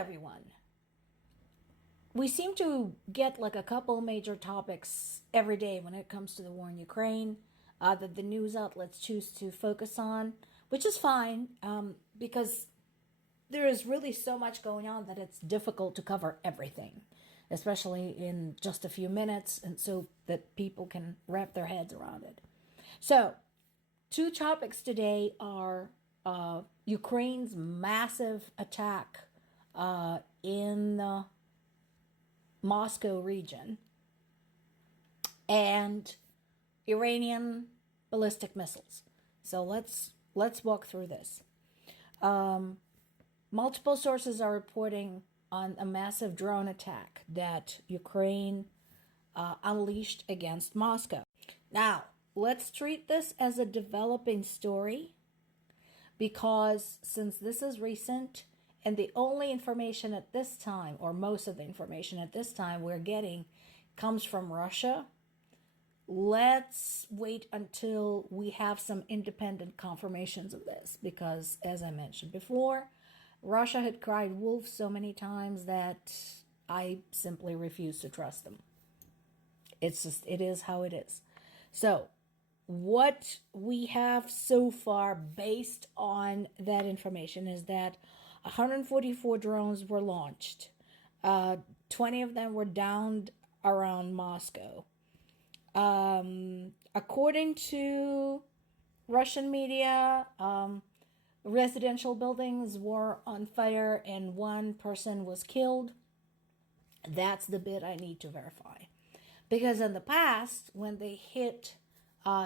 everyone. We seem to get like a couple major topics every day when it comes to the war in Ukraine that the news outlets choose to focus on, which is fine because there is really so much going on that it's difficult to cover everything, especially in just a few minutes, and so that people can wrap their heads around it. So, two topics today are Ukraine's massive attack in the Moscow region and Iranian ballistic missiles. So let's walk through this. Multiple sources are reporting on a massive drone attack that Ukraine unleashed against Moscow. Now, let's treat this as a developing story because since this is recent and the only information at this time, or most of the information at this time we're getting, comes from Russia, let's wait until we have some independent confirmations of this because, as I mentioned before, Russia had cried wolf so many times that I simply refuse to trust them. It is how it is. So, what we have so far based on that information is that 144 drones were launched. 20 of them were downed around Moscow. According to Russian media, residential buildings were on fire and one person was killed. That's the bit I need to verify. Because in the past, when they hit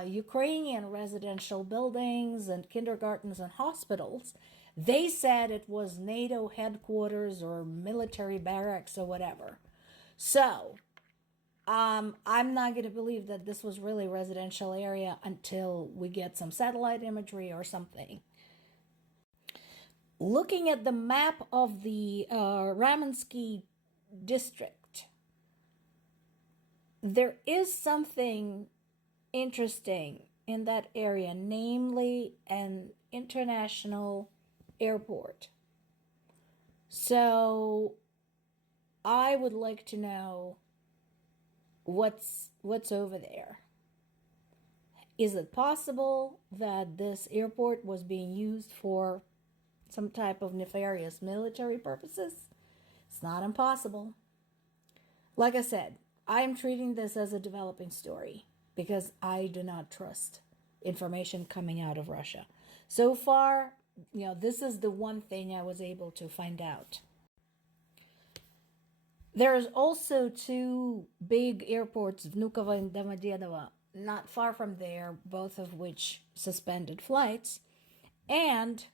Ukrainian residential buildings and kindergartens and hospitals, they said it was NATO headquarters or military barracks or whatever. So, I'm not going to believe that this was really a residential area until we get some satellite imagery or something. Looking at the map of the Ramensky district, there is something interesting in that area, namely an international airport. So I would like to know what's over there. Is it possible that this airport was being used for some type of nefarious military purposes? It's not impossible. Like I said, I'm treating this as a developing story because I do not trust information coming out of Russia. So far, this is the one thing I was able to find out. There's also two big airports, Vnukovo and Domodedovo, not far from there, both of which suspended flights. And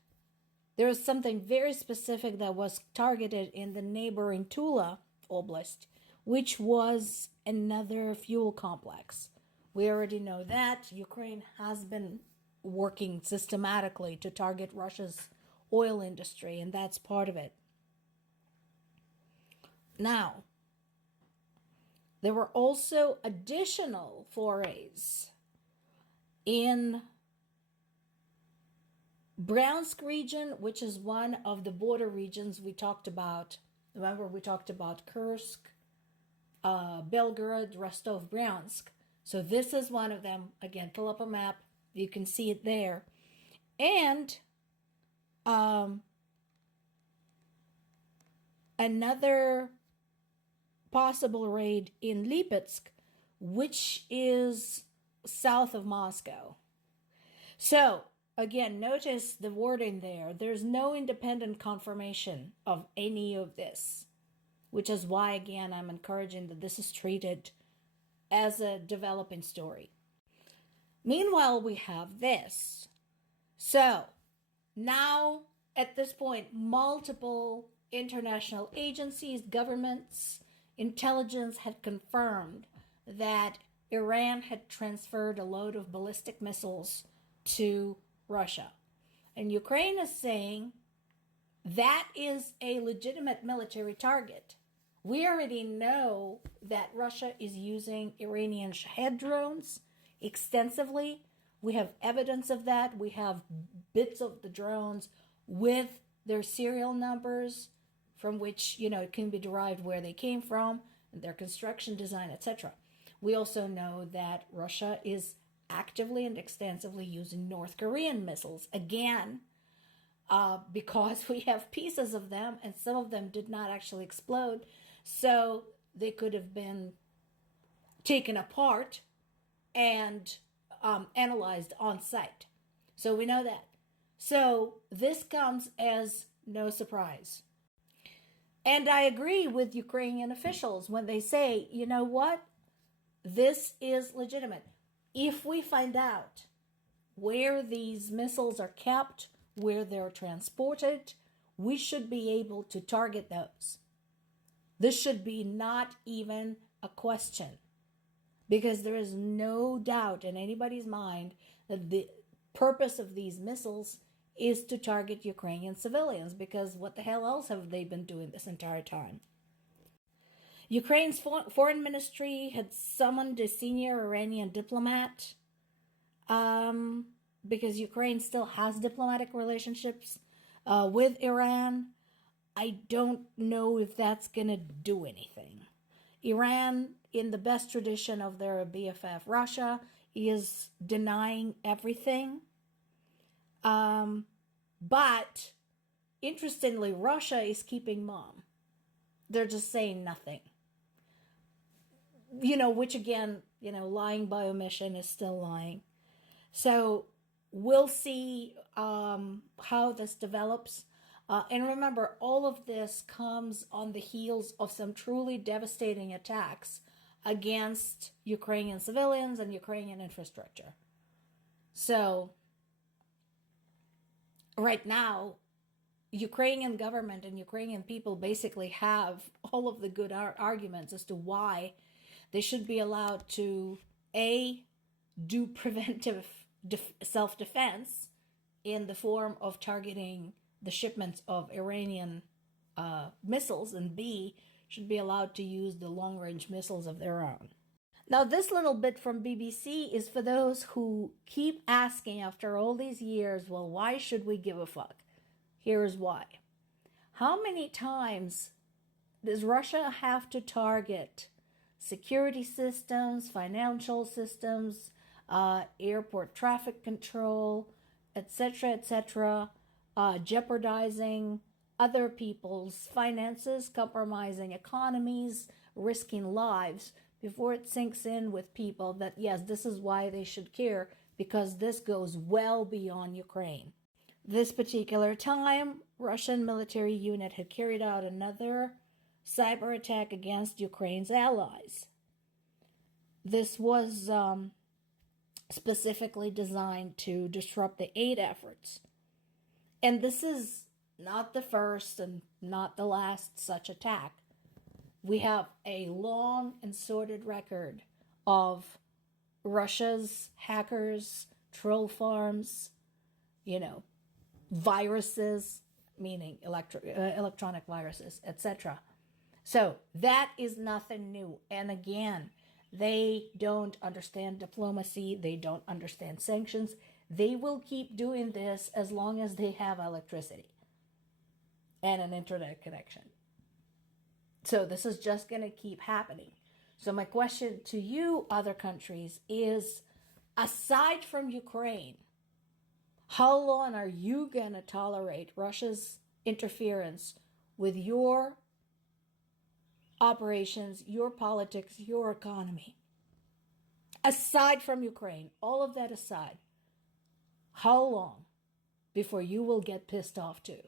there's something very specific that was targeted in the neighboring Tula Oblast, which was another fuel complex. We already know that Ukraine has been working systematically to target Russia's oil industry, and that's part of it. Now, there were also additional forays in Bryansk region, which is one of the border regions we talked about. Remember, we talked about Kursk, Belgorod, Rostov, Bryansk. So this is one of them. Again, pull up a map. You can see it there. And another possible raid in Lipetsk, which is south of Moscow. So, again, notice the wording there. There's no independent confirmation of any of this, which is why, again, I'm encouraging that this is treated as a developing story. Meanwhile, we have this. So, now, at this point, multiple international agencies, governments, intelligence had confirmed that Iran had transferred a load of ballistic missiles to Russia. And Ukraine is saying that is a legitimate military target. We already know that Russia is using Iranian Shahed drones extensively. We have evidence of that. We have bits of the drones with their serial numbers from which, it can be derived where they came from, their construction design, etc. We also know that Russia is actively and extensively using North Korean missiles, again, because we have pieces of them and some of them did not actually explode, so they could have been taken apart and analyzed on site. So we know that. So this comes as no surprise. And I agree with Ukrainian officials when they say, you know what? This is legitimate. If we find out where these missiles are kept, where they're transported, we should be able to target those. This should be not even a question, because there is no doubt in anybody's mind that the purpose of these missiles is to target Ukrainian civilians, because what the hell else have they been doing this entire time? Ukraine's foreign ministry had summoned a senior Iranian diplomat, because Ukraine still has diplomatic relationships with Iran. I don't know if that's going to do anything. Iran, in the best tradition of their BFF Russia, is denying everything. But interestingly, Russia is keeping mum. They're just saying nothing. Which again, lying by omission is still lying. So we'll see how this develops. And remember, all of this comes on the heels of some truly devastating attacks against Ukrainian civilians and Ukrainian infrastructure. So right now, Ukrainian government and Ukrainian people basically have all of the good arguments as to why they should be allowed to, A, do preventive self-defense in the form of targeting the shipments of Iranian missiles, and B, should be allowed to use the long-range missiles of their own. Now, this little bit from BBC is for those who keep asking after all these years, well, why should we give a fuck? Here's why. How many times does Russia have to target security systems, financial systems, airport traffic control, etc., jeopardizing other people's finances, compromising economies, risking lives, before it sinks in with people that, yes, this is why they should care, because this goes well beyond Ukraine. This particular time, Russian military unit had carried out another cyber attack against Ukraine's allies. This was specifically designed to disrupt the aid efforts. And this is not the first and not the last such attack. We have a long and sordid record of Russia's hackers, troll farms, viruses, meaning electronic viruses, etc. So that is nothing new. And again, they don't understand diplomacy. They don't understand sanctions. They will keep doing this as long as they have electricity and an internet connection. So this is just going to keep happening. So my question to you, other countries, is, aside from Ukraine, how long are you going to tolerate Russia's interference with your operations, your politics, your economy? Aside from Ukraine, all of that aside, how long before you will get pissed off too?